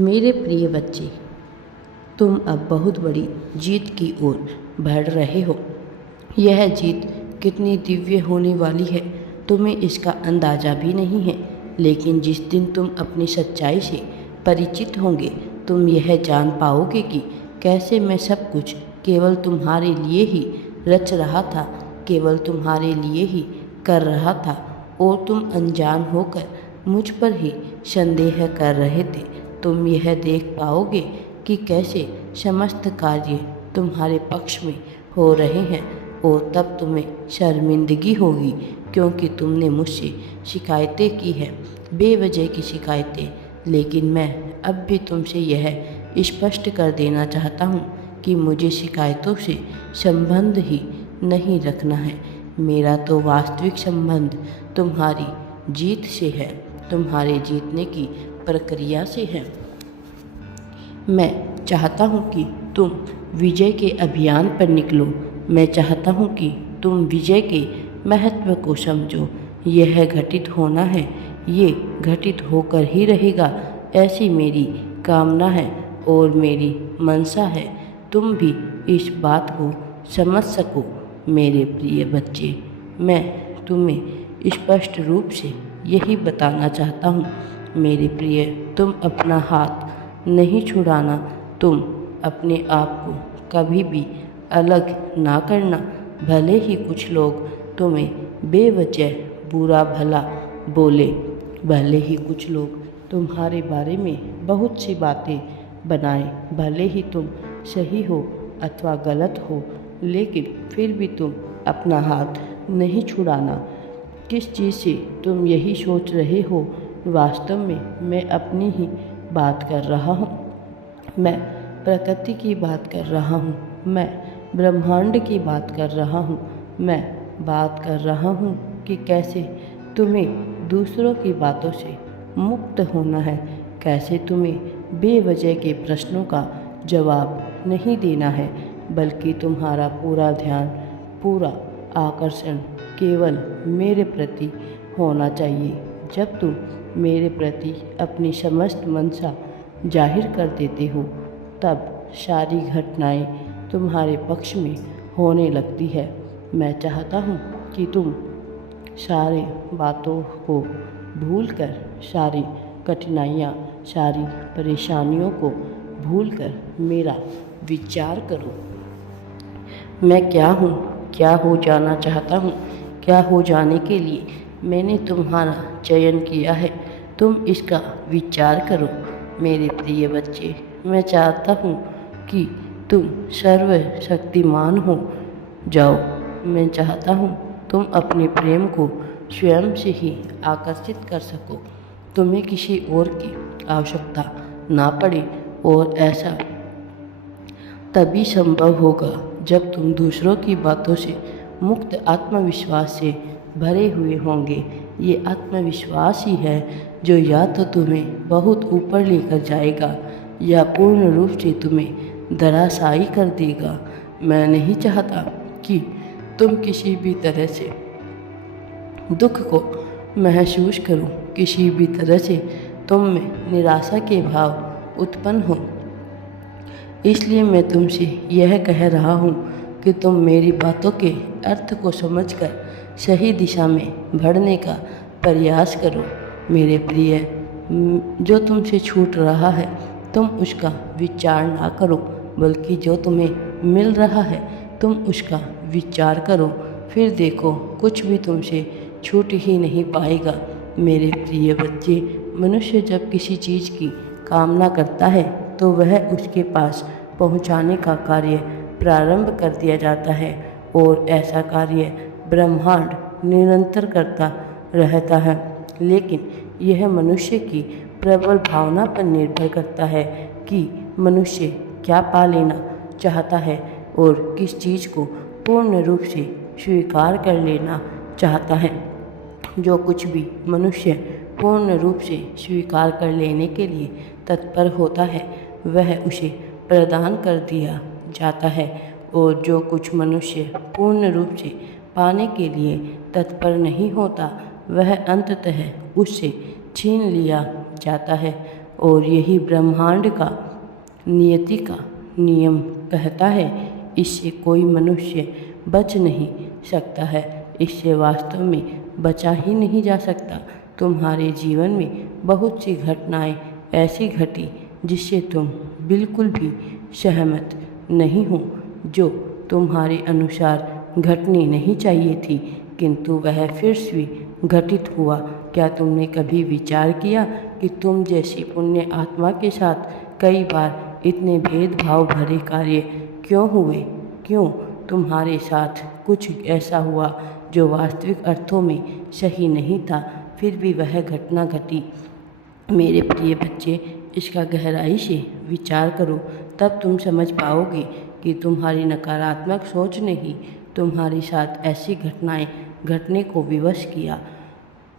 मेरे प्रिय बच्चे, तुम अब बहुत बड़ी जीत की ओर बढ़ रहे हो। यह जीत कितनी दिव्य होने वाली है, तुम्हें इसका अंदाज़ा भी नहीं है। लेकिन जिस दिन तुम अपनी सच्चाई से परिचित होंगे, तुम यह जान पाओगे कि कैसे मैं सब कुछ केवल तुम्हारे लिए ही रच रहा था, केवल तुम्हारे लिए ही कर रहा था, और तुम अनजान होकर मुझ पर ही संदेह कर रहे थे। तुम यह देख पाओगे कि कैसे समस्त कार्य तुम्हारे पक्ष में हो रहे हैं, और तब तुम्हें शर्मिंदगी होगी क्योंकि तुमने मुझसे शिकायतें की हैं, बेवजह की शिकायतें। लेकिन मैं अब भी तुमसे यह स्पष्ट कर देना चाहता हूँ कि मुझे शिकायतों से संबंध ही नहीं रखना है। मेरा तो वास्तविक संबंध तुम्हारी जीत से है, तुम्हारे जीतने की प्रक्रिया से है। मैं चाहता हूँ कि तुम विजय के अभियान पर निकलो। मैं चाहता हूँ कि तुम विजय के महत्व को समझो। यह घटित होना है, ये घटित होकर ही रहेगा, ऐसी मेरी कामना है और मेरी मनसा है। तुम भी इस बात को समझ सको। मेरे प्रिय बच्चे, मैं तुम्हें स्पष्ट रूप से यही बताना चाहता हूँ। मेरे प्रिय, तुम अपना हाथ नहीं छुड़ाना। तुम अपने आप को कभी भी अलग ना करना। भले ही कुछ लोग तुम्हें बेवजह बुरा भला बोले, भले ही कुछ लोग तुम्हारे बारे में बहुत सी बातें बनाएं, भले ही तुम सही हो अथवा गलत हो, लेकिन फिर भी तुम अपना हाथ नहीं छुड़ाना। किस चीज़ से तुम यही सोच रहे हो? वास्तव में मैं अपनी ही बात कर रहा हूँ। मैं प्रकृति की बात कर रहा हूँ, मैं ब्रह्मांड की बात कर रहा हूँ। मैं बात कर रहा हूँ कि कैसे तुम्हें दूसरों की बातों से मुक्त होना है, कैसे तुम्हें बेवजह के प्रश्नों का जवाब नहीं देना है, बल्कि तुम्हारा पूरा ध्यान, पूरा आकर्षण केवल मेरे प्रति होना चाहिए। जब तुम मेरे प्रति अपनी समस्त मनसा जाहिर कर देते हो, तब सारी घटनाएं तुम्हारे पक्ष में होने लगती है। मैं चाहता हूँ कि तुम सारे बातों को भूलकर, सारी कठिनाइयाँ, सारी परेशानियों को भूलकर मेरा विचार करो। मैं क्या हूँ, क्या हो जाना चाहता हूँ, क्या हो जाने के लिए मैंने तुम्हारा चयन किया है, तुम इसका विचार करो। मेरे प्रिय बच्चे, मैं चाहता हूँ कि तुम सर्वशक्तिमान हो जाओ। मैं चाहता हूँ तुम अपने प्रेम को स्वयं से ही आकर्षित कर सको, तुम्हें किसी और की आवश्यकता ना पड़े। और ऐसा तभी संभव होगा जब तुम दूसरों की बातों से मुक्त आत्मविश्वास से भरे हुए होंगे। ये आत्मविश्वास ही है जो या तो तुम्हें बहुत ऊपर लेकर जाएगा या पूर्ण रूप से तुम्हें धराशायी कर देगा। मैं नहीं चाहता कि तुम किसी भी तरह से दुख को महसूस करो, किसी भी तरह से तुम में निराशा के भाव उत्पन्न हो। इसलिए मैं तुमसे यह कह रहा हूँ कि तुम मेरी बातों के अर्थ को समझकर सही दिशा में बढ़ने का प्रयास करो। मेरे प्रिय, जो तुमसे छूट रहा है तुम उसका विचार ना करो, बल्कि जो तुम्हें मिल रहा है तुम उसका विचार करो। फिर देखो, कुछ भी तुमसे छूट ही नहीं पाएगा। मेरे प्रिय बच्चे, मनुष्य जब किसी चीज़ की कामना करता है तो वह उसके पास पहुंचाने का कार्य प्रारंभ कर दिया जाता है, और ऐसा कार्य ब्रह्मांड निरंतर करता रहता है। लेकिन यह मनुष्य की प्रबल भावना पर निर्भर करता है कि मनुष्य क्या पा लेना चाहता है और किस चीज़ को पूर्ण रूप से स्वीकार कर लेना चाहता है। जो कुछ भी मनुष्य पूर्ण रूप से स्वीकार कर लेने के लिए तत्पर होता है, वह उसे प्रदान कर दिया जाता है, और जो कुछ मनुष्य पूर्ण रूप से पाने के लिए तत्पर नहीं होता, वह अंततः उससे छीन लिया जाता है। और यही ब्रह्मांड का नियति का नियम कहता है। इससे कोई मनुष्य बच नहीं सकता है, इससे वास्तव में बचा ही नहीं जा सकता। तुम्हारे जीवन में बहुत सी घटनाएं ऐसी घटी जिससे तुम बिल्कुल भी सहमत नहीं हो, जो तुम्हारे अनुसार घटनी नहीं चाहिए थी, किंतु वह फिर भी घटित हुआ। क्या तुमने कभी विचार किया कि तुम जैसी पुण्य आत्मा के साथ कई बार इतने भेदभाव भरे कार्य क्यों हुए? क्यों तुम्हारे साथ कुछ ऐसा हुआ जो वास्तविक अर्थों में सही नहीं था, फिर भी वह घटना घटी? मेरे प्रिय बच्चे, इसका गहराई से विचार करो, तब तुम समझ पाओगे कि तुम्हारी नकारात्मक सोच ने ही तुम्हारे साथ ऐसी घटनाएं घटने को विवश किया।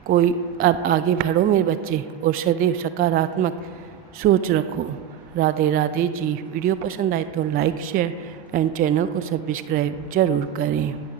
कोई अब आगे बढ़ो मेरे बच्चे, और सदैव सकारात्मक सोच रखो। राधे राधे जी। वीडियो पसंद आए तो लाइक, शेयर एंड चैनल को सब्सक्राइब जरूर करें।